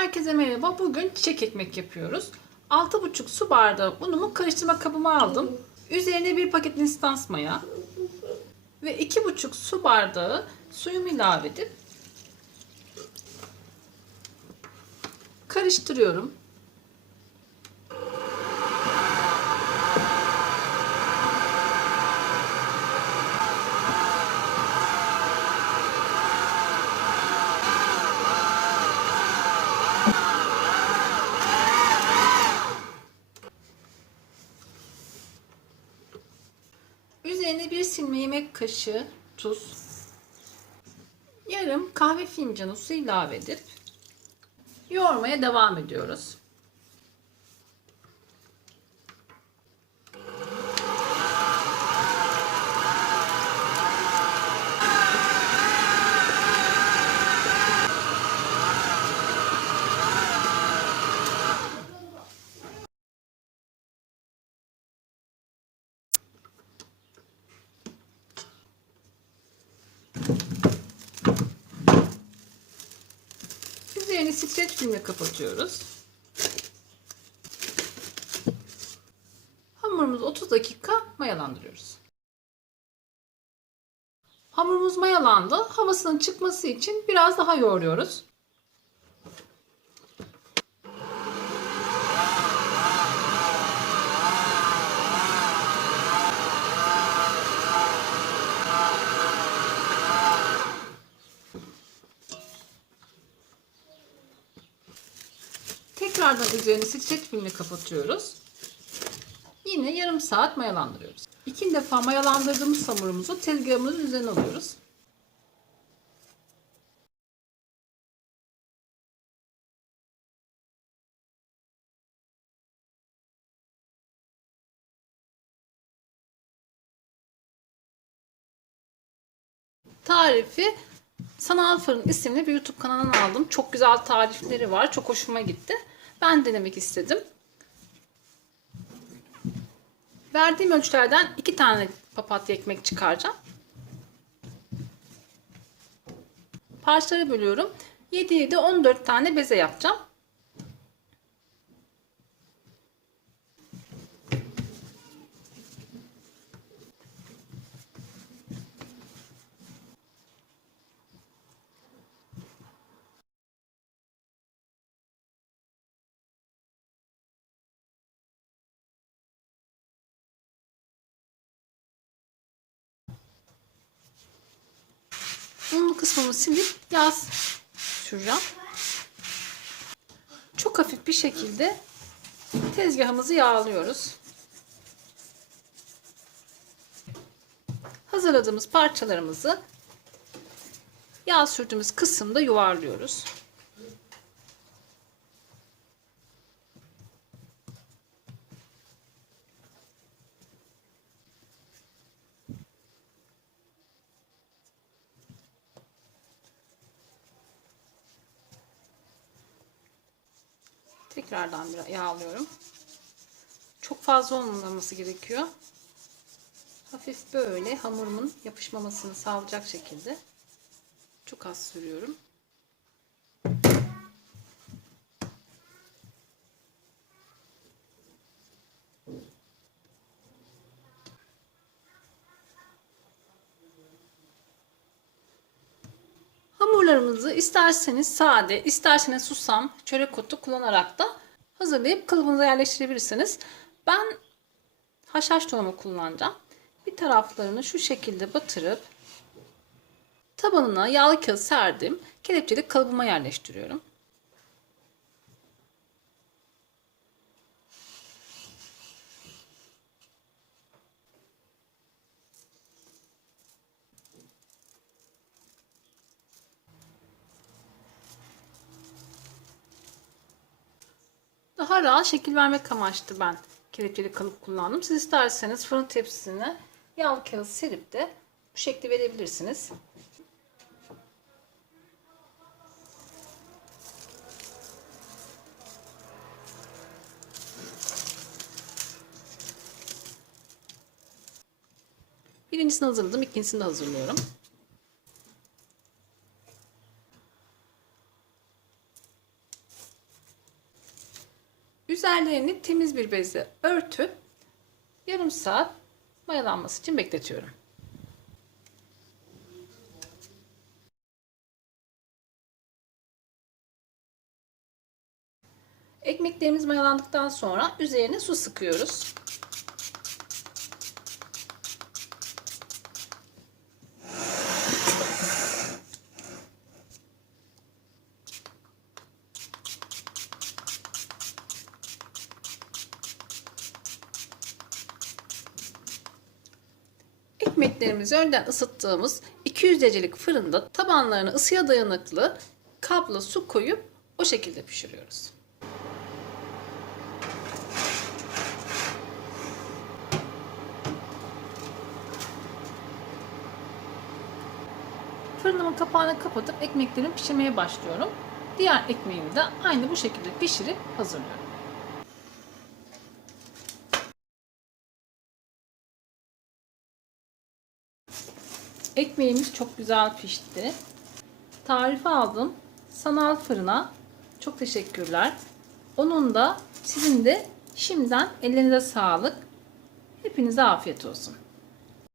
Herkese merhaba. Bugün çiçek ekmek yapıyoruz. 6,5 su bardağı unumu karıştırma kabıma aldım. Üzerine bir paket instans maya ve 2,5 su bardağı suyumu ilave edip karıştırıyorum. Üzerine bir silme yemek kaşığı tuz, yarım kahve fincanı su ilave edip yoğurmaya devam ediyoruz. Üzerini streç filmle kapatıyoruz. Hamurumuzu 30 dakika mayalandırıyoruz. Hamurumuz mayalandı. Havasının çıkması için biraz daha yoğuruyoruz. Tekrardan üzerini streç filmle kapatıyoruz. Yine yarım saat mayalandırıyoruz. İkinci defa mayalandırdığımız hamurumuzu tezgahımızın üzerine alıyoruz. Tarifi Sanal Fırın isimli bir YouTube kanalından aldım. Çok güzel tarifleri var. Çok hoşuma gitti. Ben denemek istedim. Verdiğim ölçülerden iki tane papatya ekmek çıkaracağım. Parçalara bölüyorum. 7 7 14 tane beze yapacağım. Unlu kısmını silip yağ süreceğim. Çok hafif bir şekilde tezgahımızı yağlıyoruz. Hazırladığımız parçalarımızı yağ sürdüğümüz kısımda yuvarlıyoruz. Tekrardan bir yağlıyorum. Çok fazla olmaması gerekiyor. Hafif böyle hamurumun yapışmamasını sağlayacak şekilde çok az sürüyorum. Hamurlarımızı isterseniz sade, isterseniz susam, çörek otu kullanarak da hazırlayıp kalıbınıza yerleştirebilirsiniz. Ben haşhaş tohumu kullanacağım. Bir taraflarını şu şekilde batırıp tabanına yağlı kağıt serdim. Kelepçeli kalıbıma yerleştiriyorum. Daha rahat şekil vermek amaçlı ben kelepçeli kalıp kullandım. Siz isterseniz fırın tepsisine yağlı kağıt serip de bu şekli verebilirsiniz. Birincisini hazırladım, ikincisini de hazırlıyorum. Üzerlerini temiz bir bezle örtüp yarım saat mayalanması için bekletiyorum. Ekmeklerimiz mayalandıktan sonra üzerine su sıkıyoruz. Ekmeklerimizi önden ısıttığımız 200 derecelik fırında tabanlarına ısıya dayanıklı kapla su koyup o şekilde pişiriyoruz. Fırınımın kapağını kapatıp ekmeklerimi pişirmeye başlıyorum. Diğer ekmeğimi de aynı bu şekilde pişirip hazırlıyorum. Ekmeğimiz çok güzel pişti. Tarifi aldım. Sanal fırına çok teşekkürler. Onun da sizin de şimdiden ellerinize sağlık. Hepinize afiyet olsun.